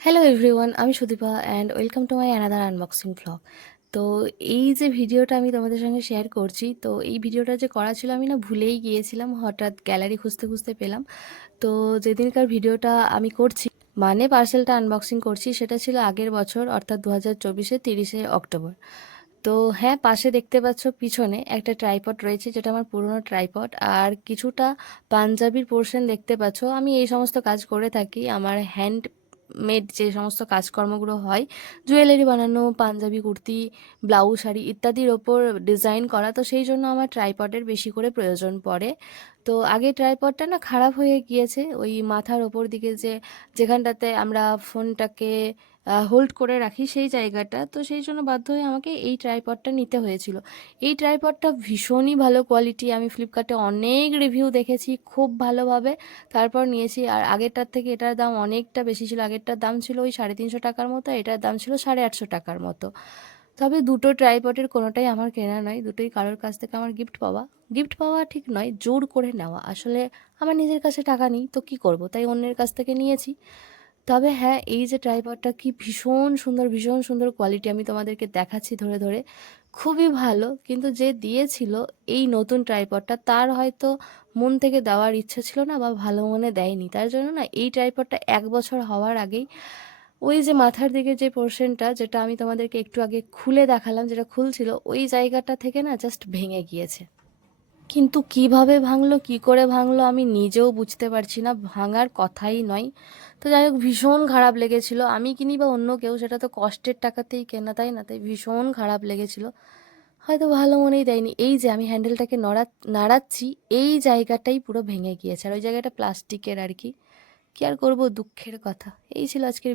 Hello everyone, আমি Sudipa and welcome to my another unboxing vlog. তো এই যে ভিডিওটা আমি তোমাদের সঙ্গে শেয়ার করছি, তো এই ভিডিওটা যে করা ছিল আমি না ভুলেই গিয়েছিলাম, হঠাৎ গ্যালারি খুঁজতে খুঁজতে পেলাম। তো যেদিনকার ভিডিওটা আমি করছি, মানে পার্সেলটা আনবক্সিং করছি, সেটা ছিল আগের বছর, অর্থাৎ 2024-এর 30শে অক্টোবর। তো হ্যাঁ, পাশে দেখতে পাচ্ছ পিছনে একটা ট্রাইপড রয়েছে, যেটা আমার পুরনো ট্রাইপড, আর কিছুটা পাঞ্জাবির পোর্শন দেখতে পাচ্ছ। আমি এই সমস্ত কাজ করে থাকি, আমার হ্যান্ড মেড যে সমস্ত কাজকর্মগুলো হয়, জুয়েলারি বানানো, পাঞ্জাবি, কুর্তি, ব্লাউজ, শাড়ি ইত্যাদির ওপর ডিজাইন করা, তো সেই জন্য আমার ট্রাইপডের বেশি করে প্রয়োজন পড়ে। তো আগে ট্রাইপডটা না খারাপ হয়ে গিয়েছে, ওই মাথার ওপর দিকে যেখানটাতে আমরা ফোনটাকে হোল্ড করে রাখি সেই জায়গাটা, তো সেই জন্য বাধ্য হয়ে আমাকে এই ট্রাইপডটা নিতে হয়েছিল। এই ট্রাইপডটা ভীষণই ভালো কোয়ালিটি, আমি ফ্লিপকার্টে অনেক রিভিউ দেখেছি খুব ভালোভাবে, তারপর নিয়েছি। আর আগেরটার থেকে এটার দাম অনেকটা বেশি ছিল, আগেরটার দাম ছিল ওই 350 টাকার মতো, এটার দাম ছিল 850 টাকার মতো। তবে দুটো ট্রাইপডের কোনোটাই আমার কেনা নয়, দুটোই কারোর কাছ থেকে আমার গিফট পাওয়া। গিফট পাওয়া ঠিক নয়, জোর করে নেওয়া। আসলে আমার নিজের কাছে টাকা নেই তো কী করব, তাই অন্যের কাছ থেকে নিয়েছি। তবে হ্যাঁ, এই যে ট্রাইপডটা কি ভীষণ সুন্দর, ভীষণ সুন্দর কোয়ালিটি, আমি তোমাদেরকে দেখাচ্ছি ধরে ধরে, খুবই ভালো। কিন্তু যে দিয়েছিল এই নতুন ট্রাইপডটা, তার হয়তো মন থেকে দেওয়ার ইচ্ছে ছিল না, বা ভালো মনে দেয়নি, তার জন্য না এই ট্রাইপডটা 1 বছর হওয়ার আগেই ওই যে মাথার দিকে যে পোর্শনটা, যেটা আমি তোমাদেরকে একটু আগে খুলে দেখালাম, যেটা খুলছিল, ওই জায়গাটা থেকে না জাস্ট ভেঙে গিয়েছে। কিন্তু কিভাবে ভাঙলো, কি করে ভাঙলো আমি নিজেও বুঝতে পারছি না, ভাঙার কথাই নয়। তো যাই হোক, ভীষণ খারাপ লেগেছিল। আমি কিনি বা অন্য কেউ, সেটা তো কষ্টের টাকাতেই কেনা, তাই না? তাই ভীষণ খারাপ লেগেছিল। হয়তো ভালো মনেই দেয়নি। এই যে আমি হ্যান্ডেলটাকে নাড়াচ্ছি, এই জায়গাটাই পুরো ভেঙে গিয়েছে, আর ওই জায়গাটা প্লাস্টিকের আর কি। কি আর করবো, দুঃখের কথা। এই ছিল আজকের